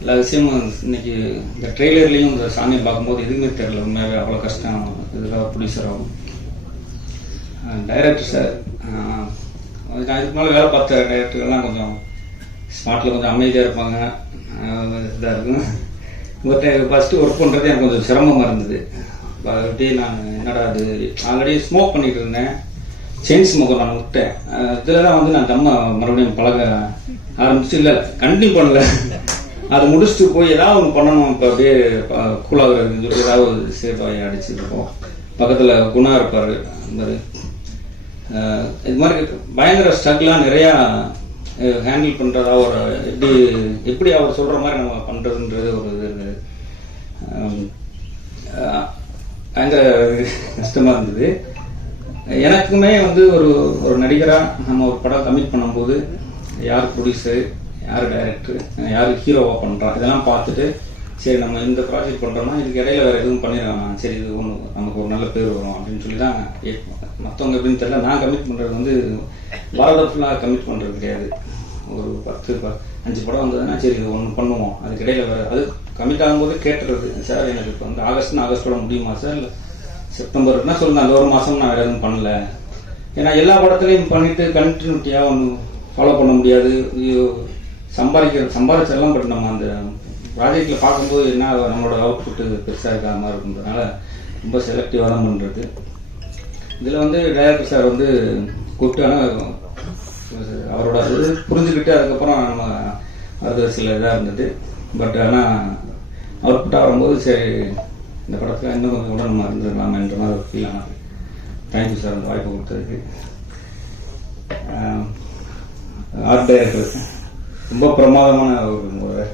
எல்லா விஷயமும் இன்னைக்கு இந்த ட்ரெய்லர்லேயும் இந்த சாமியை பார்க்கும்போது எதுவுமே தெரியல. உண்மையாகவே அவ்வளோ கஷ்டம். இதெல்லாம் ப்ரொடியூசர் ஆகும். டைரக்டர் சார் நான் இதுக்கு மேலே வேலை பார்த்த டைரக்டர்கள்லாம் கொஞ்சம் ஸ்மார்ட்டில் கொஞ்சம் அமைதியாக இருப்பாங்க. இதாக இருக்கும். இவர்கிட்ட ஃபஸ்ட்டு ஒர்க் பண்ணுறது எனக்கு கொஞ்சம் சிரமமாக இருந்தது. அப்படியே நான் என்னடா அது ஆல்ரெடி ஸ்மோக் பண்ணிகிட்டு இருந்தேன். செயின் ஸ்மோக்கர் நான் விட்டேன். இதில் தான் வந்து நான் தம்ம மறுபடியும் பழக ஆரம்பிச்சு இல்லை கண்டினியூ பண்ணல. அதை முடிச்சுட்டு போய் ஏதாவது ஒன்று பண்ணணும் இப்போ அப்படியே கூலாகிறதுன்னு சொல்லி ஏதாவது ஒரு சேஃபாகி அடிச்சுட்டு பக்கத்தில் குணா இருப்பார் அந்த இது மாதிரி பயங்கர ஸ்ட்ரகிளாக நிறையா ஹேண்டில் பண்ணுறதா ஒரு எப்படி எப்படி அவர் சொல்கிற மாதிரி நம்ம பண்ணுறதுன்றது ஒரு இது இருந்தது. பயங்கர கஷ்டமாக இருந்தது. எனக்குமே வந்து ஒரு ஒரு நடிகராக நம்ம ஒரு படம் கமிட் பண்ணும்போது யார் ப்ரொடியூசர் யார் டைரக்டர் யார் ஹீரோவாக பண்ணுறான் இதெல்லாம் பார்த்துட்டு சரி நம்ம இந்த ப்ராஜெக்ட் பண்ணுறோம்னா இதுக்கு இடையில வேறு எதுவும் பண்ணிடலாம்? சரி இது ஒன்று நமக்கு ஒரு நல்ல பேர் வரும் அப்படின்னு சொல்லி தான் மற்றவங்க எப்படின்னு தெரியல நான் கமிட் பண்ணுறது வந்து வரதை ஃபுல்லாக கமிட் பண்ணுறது கிடையாது. ஒரு பத்து ப- அஞ்சு படம் வந்ததுன்னா சரி இது ஒன்று பண்ணுவோம். அதுக்கு இடையில வேறு அது கமிட் ஆகும்போது கேட்டுறது. சார் எனக்கு இப்போ வந்து ஆகஸ்ட்னு ஆகஸ்டோட முடியுமா சார்? இல்லை செப்டம்பர்னா சொல்லுங்க அந்த ஒரு மாதம் நான் வேறு எதுவும் பண்ணல. ஏன்னா எல்லா படத்துலையும் பண்ணிட்டு கண்டினியூட்டியாக ஒன்று ஃபாலோ பண்ண முடியாது. ஐயோ, சம்பாதிக்கிற சம்பாதிச்செல்லாம் பட் நம்ம அந்த ப்ராஜெக்டில் பார்க்கும்போது என்ன நம்மளோட அவுட்புட்டு பெருசாக இருக்காத மாதிரி இருக்குன்றதுனால ரொம்ப செலக்டிவாக தான் பண்ணுறது இதில் வந்து டைரக்டர் சார் வந்து கூப்பிட்டு ஆனால் அவரோட இது புரிஞ்சுக்கிட்டு அதுக்கப்புறம் நம்ம அது சில இதாக இருந்தது. பட் ஆனால் அவுட்புட்டாக வரும்போது சரி இந்த படத்தில் இன்னும் கொஞ்சம் கூட நம்ம இருந்துடலாமன்ற மாதிரி ஒரு ஃபீல் ஆனது தேங்க்யூ சார் அந்த வாய்ப்பு கொடுத்ததுக்கு. ஆர்ட் டைரக்டர் ரொம்ப பிரமாதமான ஒரு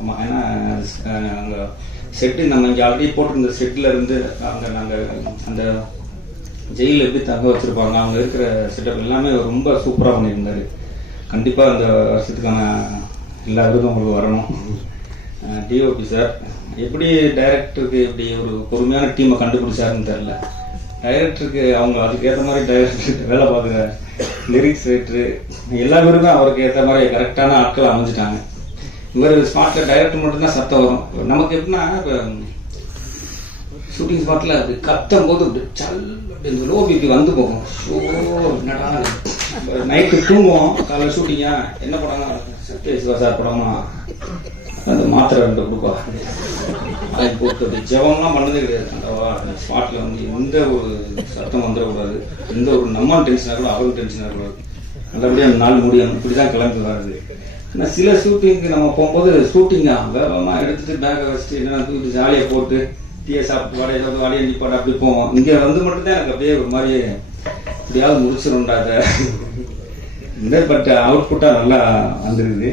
ஆமாம் ஏன்னா அங்கே செட்டு நம்ம இங்கே ஆல்ரெடி போட்டிருந்த செட்டில் இருந்து அங்கே நாங்கள் அந்த ஜெயிலில் எப்படி தங்க வச்சுருப்பாங்க அவங்க இருக்கிற செட்டப் எல்லாமே ரொம்ப சூப்பராக பண்ணியிருந்தார். கண்டிப்பாக அந்த வருஷத்துக்கான எல்லா விருதும் உங்களுக்கு வரணும். DOP sir. எப்படி டைரக்டருக்கு இப்படி ஒரு பொறுமையான டீமை கண்டுபிடிச்சாருன்னு தெரில டைரக்டருக்கு அவங்க அதுக்கேற்ற மாதிரி டைரக்டர் வேலை பார்க்குற லிரிக்ஸ் ரைட்ரு எல்லா பேருமே அவருக்கு ஏற்ற மாதிரி கரெக்டான ஆட்கள் அமைஞ்சிட்டாங்க. இவர் ஸ்பாட்டில் டைரக்டர் மட்டும்தான் சத்தம் வரும். நமக்கு எப்படின்னா இப்போ ஷூட்டிங் ஸ்பாட்டில் அது கத்தும் போது அப்படி சல் அப்படி இந்த லோ பிபி வந்து போகும். ஷோ என்னடா நைட்டு தூங்குவோம். காலையில் ஷூட்டிங்கா என்ன படம்னா சத்ய சார் படமா? அந்த மாத்திரை ரெண்டு கொடுப்பா அதை போட்டு ஜெபம்லாம் பண்ணதே கிடையாது. அந்த ஸ்பாட்டில் வந்து எந்த ஒரு சத்தம் வந்துடக்கூடாது. எந்த ஒரு நம்ம டென்ஷனாக கூட அவரும் டென்ஷனாக ஆகக்கூடாது. நல்லபடியாக நாள் முடியும் இப்படி தான் கிளம்பி வராது ஆனால் சில ஷூட்டிங்க்கு நம்ம போகும்போது ஷூட்டிங்காக வேகமாக எடுத்துட்டு பேக்கை வச்சுட்டு என்னென்ன ஜாலியாக போட்டு டீயை சாப்பிட்டு வாடகை சாப்பிட்டு வாடகை நிப்பாடு அப்படி போவோம். இங்கே வந்து மட்டும்தான் எனக்கு அப்படியே ஒரு மாதிரி இப்படியாவது முடிச்சிடும்டாத இந்த பட் அவுட்புட்டாக நல்லா வந்துருக்குது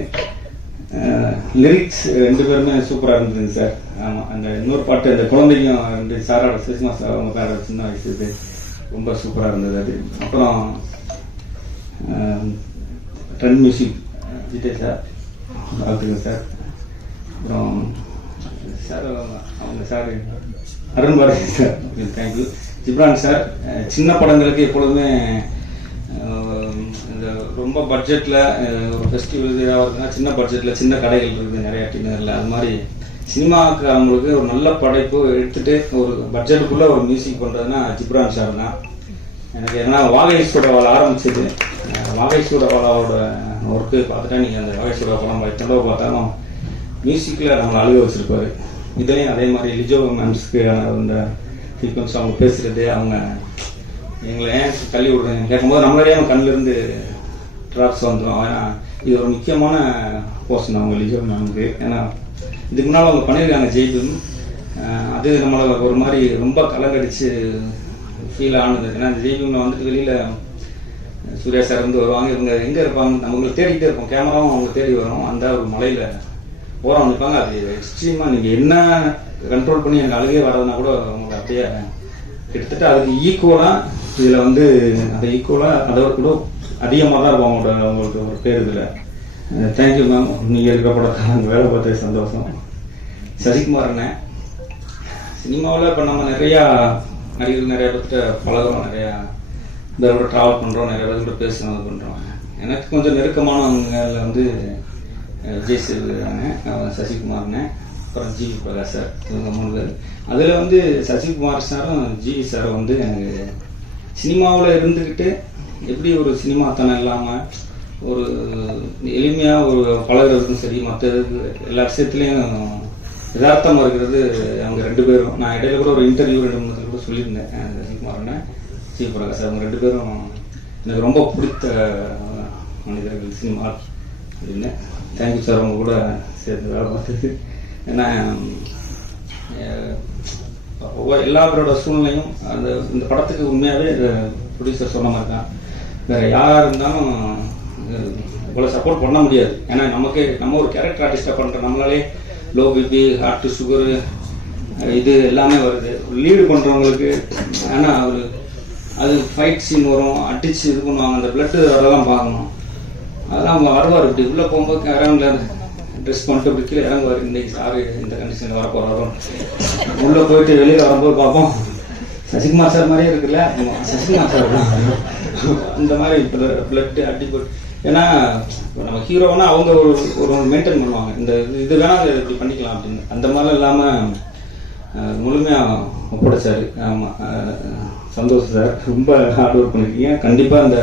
லிரிக்ஸ் ரெண்டு பேருமே சூப்பராக இருந்ததுங்க சார். ஆமாம் அந்த இன்னொரு பாட்டு அந்த குழந்தைக்கும் ரெண்டு சாரோட சுஷ்மா சார் அவங்க பேர சின்ன வயசு இது. ரொம்ப சூப்பராக இருந்தது அது. அப்புறம் ட்ரெண்ட் மியூசிக் விஜய் சார். பார்த்துங்க சார். அப்புறம் சார் அவங்க sir Arun Bharathi sir. Thank you Ghibran sir. சின்ன படங்களுக்கு எப்பொழுதுமே இந்த ரொம்ப பட்ஜெட்டில் ஒரு ஃபெஸ்டிவல் இதாக இருக்குன்னா சின்ன பட்ஜெட்டில் சின்ன கடைகள் இருக்குது நிறையா டின்னரில் அது மாதிரி சினிமாவுக்கு அவங்களுக்கு ஒரு நல்ல படைப்பு எடுத்துட்டு ஒரு பட்ஜெட்டுக்குள்ளே ஒரு மியூசிக் பண்ணுறதுன்னா ஜிப்ரான் சார் தான். எனக்கு என்னன்னா வாகேஷோட வாழ ஆரம்பிச்சது. வாகேஷோட வாழாவோட ஒர்க்கு பார்த்துட்டா நீங்கள் அந்த வாகேஷோட படம் எத்தனை பார்த்தாலும் மியூசிக்கில் நம்மளை அழுக வச்சுருப்பாரு. இதுலேயும் அதே மாதிரி லிஜோ மேம்ஸ்க்கு அந்த சீக்வன்ஸ் அவங்க பேசுகிறது அவங்க எங்களை ஏன் தள்ளி விடுறேன் கேட்கும்போது நம்மளே நம்ம கண்ணிலிருந்து ட்ராப்ஸ் வந்துடும் ஏன்னா இது ஒரு முக்கியமான போர்ஷன் அவங்க லிஜோ நமக்கு ஏன்னா இதுக்கு முன்னால் அவங்க பண்ணியிருக்காங்க ஜெய்பீம் அது நம்மளை ஒரு மாதிரி ரொம்ப கலங்கடிச்சு ஃபீல் ஆனது. ஏன்னா அந்த ஜெய்பீமில் வந்துட்டு வெளியில் சூர்யா சார் வந்து வருவாங்க. இவங்க எங்கே இருப்பாங்க நம்மளுக்கு தேடிக்கிட்டே இருப்போம். கேமராவும் அவங்க தேடி வரும். அந்த ஒரு மலையில் ஓரம் நிற்பாங்க அது எக்ஸ்ட்ரீமாக நீங்கள் என்ன கண்ட்ரோல் பண்ணி எனக்கு அழுகே வராதுன்னா கூட உங்களுக்கு அப்படியே கிட்டத்தட்ட அதுக்கு ஈக்குவலாக இதில் வந்து அந்த ஈக்குவலாக அதோட கூட அதிகமாக தான் இருக்கும் அவங்களோட அவங்களுக்கு ஒரு பேர் இதில் தேங்க்யூ மேம் நீங்கள் இருக்கிற படத்தை நாங்கள் வேலை பார்த்தது சந்தோஷம். சசிகுமார் சினிமாவில் இப்போ நம்ம நிறையா நடிகர்கள் நிறைய பேர்கிட்ட பழகிறோம் நிறையா பேரோட ட்ராவல் பண்ணுறோம் நிறைய பேர் கூட பேசுகிறோம் இது பண்ணுறோம் எனக்கு கொஞ்சம் நெருக்கமானவங்கள வந்து விஜய் சேதுராங்க சசிகுமார்னு அப்புறம் ஜி பிரகாஷ் சார் இவங்க மூணு பேர். அதில் வந்து சசிகுமார் சாரும் ஜி சாரும் வந்து எனக்கு சினிமாவில் இருந்துக்கிட்டு எப்படி ஒரு சினிமாத்தனம் இல்லாமல் ஒரு எளிமையாக ஒரு பழகிறதுக்கும் சரி மற்ற எல்லா விஷயத்துலையும் யதார்த்தமாக இருக்கிறது அவங்க ரெண்டு பேரும். நான் இடையில கூட ஒரு இன்டர்வியூ ரெண்டு மூணு கூட சொல்லியிருந்தேன் அஹ் சசிகுமாரனை ஜி பிரகாஷ் அவங்க ரெண்டு பேரும் எனக்கு ரொம்ப பிடித்த மனிதர்கள் சினிமா அப்படின்னு. தேங்க்யூ சார் அவங்க கூட சேர்ந்து வேலை பார்த்தது. ஏன்னா ஒவ்வொரு எல்லா பேரோட சூழ்நிலையும் அந்த இந்த படத்துக்கு உண்மையாகவே ப்ரொடியூசர் சொன்ன மாதிரி தான். வேற யாரா இருந்தாலும் இவ்வளோ சப்போர்ட் பண்ண முடியாது. ஏன்னா நமக்கு நம்ம ஒரு கேரக்டர் ஆர்டிஸ்டாக பண்ணுறோம் நம்மளாலே லோ பிபி ஹார்ட் சுகரு இது எல்லாமே வருது. லீடு பண்ணுறவங்களுக்கு ஆனால் ஒரு அது ஃபைட் சீன் வரும் அடிச்சு இது பண்ணுவாங்க அந்த பிளட்டு அதெல்லாம் பார்க்கணும். அதெல்லாம் அவங்க வருவார். இப்படி உள்ளே போகும்போது இறங்கல ட்ரெஸ் பண்ணிட்டு இப்படி கீழே இறங்குவார். இன்னைக்கு சாரு இந்த கண்டிஷனில் வர போகிறாரோ உள்ளே போயிட்டு வெளியில் வரும்போது பார்ப்போம். சசிகுமார் சார் மாதிரியே இருக்குல்ல? சசிகுமார் சார் இந்த மாதிரி பிளட் அடிபட்டு ஏன்னா நம்ம ஹீரோனா அவங்க ஒரு ஒரு மெயின்டைன் பண்ணுவாங்க. இந்த இது- இது வேணா இப்படி பண்ணிக்கலாம் அப்படின்னு. அந்த மாதிரிலாம் இல்லாமல் முழுமையாக ஒப்படைச்சார். ஆமாம் சந்தோஷம் சார். ரொம்ப ஹார்ட் ஒர்க் பண்ணியிருக்கீங்க கண்டிப்பாக அந்த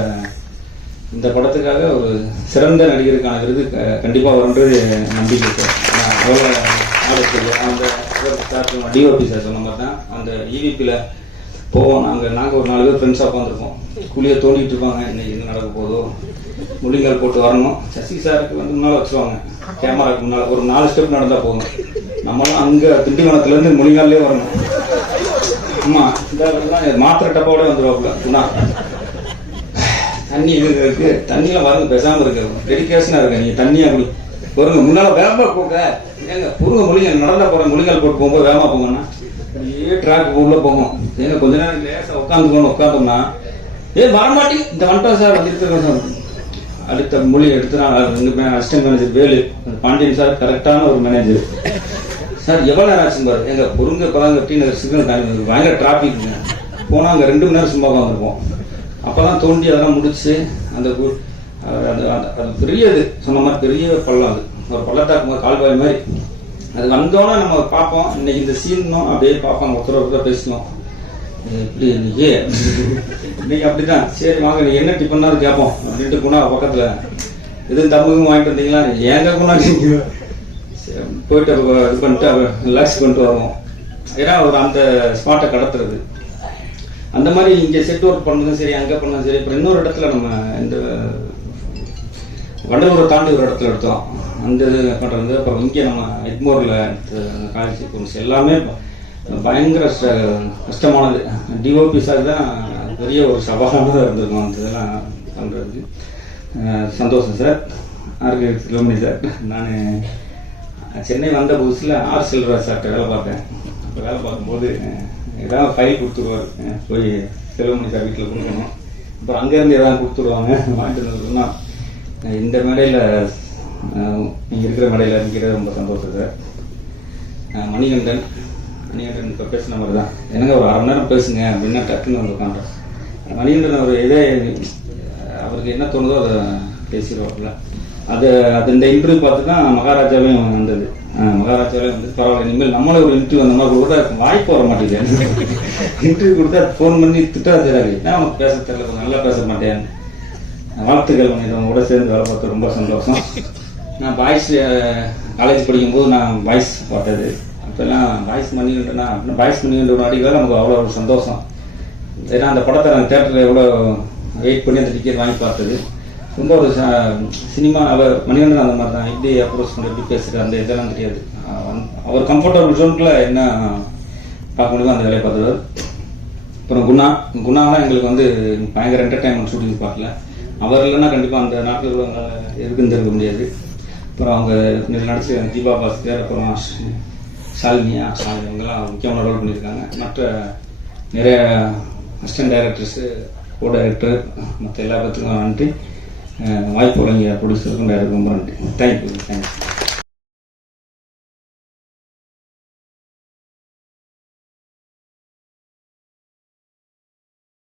இந்த படத்துக்காக ஒரு சிறந்த நடிகருக்கான விருது க- வரும்ன்றது நம்பிக்கை சார். நான் அவ்வளோ ஆர்டர் அந்த டிஓபி சார் சொன்ன மாதிரி தான் அந்த இவிபியில் போவோம். நாங்கள் நாங்கள் ஒரு நாலு பேர் ஃப்ரெண்ட்ஸாக உட்காந்துருப்போம் குழியை தோண்டிட்டு இருப்பாங்க இன்னைக்கு என்ன நடக்க போதோ முள்ளிங்கால் போட்டு வரணும். சசி சாருக்கு வந்து முன்னால் வச்சுருவாங்க. கேமராக்கு முன்னால். ஒரு நாலு ஸ்டெப் நடந்தால் போதும். நம்மளாம் அங்கே திண்டிவனத்துலேருந்து முள்ளிங்கால்லே வரணும். ஆமாம் இந்த மாத்திரை டப்பாவோட வந்துடுவாப்புல குணா. தண்ணி இது இருக்கு. தண்ணியில வரது பேசாம இருக்கு. டெடிகேஷனா இருக்கு. நீங்க தண்ணியா குடி. பொருங்க முன்னால வேகமா போங்க ஏங்க பொருங்க முழுங்க நடந்தா போற முழிங்கள் போட்டு போகும்போது வேகமா போங்கன்னா அப்படியே ட்ராக் உள்ள போகும் ஏங்க கொஞ்ச நேரம் லேசா உட்காந்துக்கணும் உட்காந்தோம்னா ஏ வரமாட்டி இந்த வந்துட்டோம் சார் வந்துருக்கோம் சார். அடுத்த மொழி எடுத்து ரெண்டு assistant manager Velu. Pandiyan sir கரெக்டான ஒரு மேனேஜர் சார் எவ்வளோ நேரம் ஆச்சு பாரு. எங்க பொருங்க பதாங்க கட்டி சிக்னல் காணி பயங்கர டிராபிக்ங்க போனால் அங்கே ரெண்டு மணி நேரம் சும்மா உட்காந்துருப்போம் அப்பதான் தோண்டி அதெல்லாம் முடிச்சு அந்த கு- அது அது பெரியது பெரிய இது. சொன்ன மாதிரி பெரிய பள்ளம் அது. ஒரு பள்ளத்தாக்கு கால்வாய் மாதிரி. அது வந்தோன்னே நம்ம பார்ப்போம். இன்னைக்கு இந்த சீன்னும் அப்படியே பார்ப்போம். ஒருத்தர் ஒருத்தர் பேசுவோம். எப்படி இன்னைக்கு இன்னைக்கு அப்படிதான் சரி வாங்க நீ என்ன டிஃபன்னாலும் கேட்போம். அப்படின்ட்டு குணா பக்கத்துல எதுவும் தமிழும் வாங்கிட்டு வந்தீங்களா? ஏங்க குணா. போயிட்டு இது பண்ணிட்டு ரிலாக்ஸ் பண்ணிட்டு வருவோம். ஏன்னா ஒரு அந்த ஸ்பாட்டை கடத்துறது. அந்த மாதிரி இங்கே செட் ஒர்க் பண்ணதும் சரி அங்கே பண்ணதும் சரி அப்புறம் இன்னொரு இடத்துல நம்ம இந்த வண்டலூரை தாண்டி ஒரு இடத்துல எடுத்தோம். அந்த இது பண்ணுறது அப்புறம் இங்கே நம்ம எக்மோரில் காலேஜ் சீக்வன்ஸ் எல்லாமே பயங்கர கஷ்டமானது. டிஓபி சார் தான் பெரிய ஒரு சவாலானதாக இருந்திருக்கும். அந்த இதெல்லாம் பண்ணுறதுக்கு சந்தோஷம் சார். RK சிலோமணி sir. நான் சென்னை வந்த புதுசில் ஆர் செல்வராஜ் சார்கிட்ட வேலை பார்த்தேன். அப்போ வேலை பார்க்கும்போது ஏதாவது ஃபைல் கொடுத்துருவார். போய் செல்வமணி சார் வீட்டில் கொடுக்கணும் அப்புறம் அங்கேருந்து ஏதாவது கொடுத்துருவாங்க. வாங்கிட்டு வந்து இந்த மேடையில் நீங்கள் இருக்கிற மேடையில் இருக்கிறது ரொம்ப சந்தோஷம் சார். மணிகண்டன் மணிகண்டன் இப்போ பேசின மாதிரி தான். என்னங்க ஒரு அரை மணி நேரம் பேசுங்க அப்படின்னா டக்குன்னு வந்து உட்காந்துறேன் மணிகண்டன் ஒரு இதே அவருக்கு என்ன தோணுதோ அதை பேசிடுவாப்புல. அது அது இந்த இன்டர்வியூ பார்த்து தான் மகாராஜாவையும் வந்தது. அஹ் மகாராஜாவே வந்து பரவாயில்ல இனிமேல் நம்மளே ஒரு இன்டர்வியூ அந்த மாதிரி கூட வாய்ப்பு வர மாட்டேங்குது. இன்டர்வியூ கொடுத்தா ஃபோன் பண்ணி திட்டா என்ன அவனுக்கு பேச தெரியல நல்லா பேச மாட்டேன் வாழ்த்துக்கள் பண்ணிடுவோம் கூட சேர்ந்து வேலை பார்த்து ரொம்ப சந்தோஷம். நான் பாய்ஸ் காலேஜ் படிக்கும்போது நான் பாய்ஸ் பார்த்தது. அப்போல்லாம் பாய்ஸ் பண்ணிக்கிட்டேன்னா பாய்ஸ் பண்ணிக்கிட்ட ஒரு நமக்கு அவ்வளோ ஒரு சந்தோஷம். ஏன்னா அந்த படத்தை நான் தேட்டரில் எவ்வளோ வெயிட் பண்ணி அந்த டிக்கெட் வாங்கி பார்த்தது. ரொம்ப ஒரு சினிமா அவர் மணிகண்டன் அந்த மாதிரி தான். எப்படி அப்ரோச் பண்ணி எப்படி பேசுகிற அந்த இதெல்லாம் தெரியாது. அவர் கம்ஃபர்டபுள் ஜோனுக்குள்ள என்ன பார்க்க முடியுமோ அந்த வேலையை பார்த்துருவார். அப்புறம் குணா குணா தான் எங்களுக்கு வந்து பயங்கர என்டர்டைன்மெண்ட் ஷூட்டிங் பார்க்கல. அவர் இல்லைன்னா கண்டிப்பாக அந்த நாட்டில் கூட இருக்குன்னு முடியாது. அப்புறம் அவங்க நடிச்சு தீபா பாஸ்கர் அப்புறம் ஷ்- ஷாலினியா ஷாலினி இவங்கெல்லாம் முக்கியமான ரோல் பண்ணியிருக்காங்க. மற்ற நிறைய அசிஸ்டன்ட் டைரக்டர்ஸு கோ டைரக்டர் மற்ற எல்லா பேத்துக்கும் நன்றி. வாய்ப்பு வழங்கிய ப்ரொடியூசருக்கும் டைரக்டருக்கும் ரொம்ப நன்றி. Thank you thank you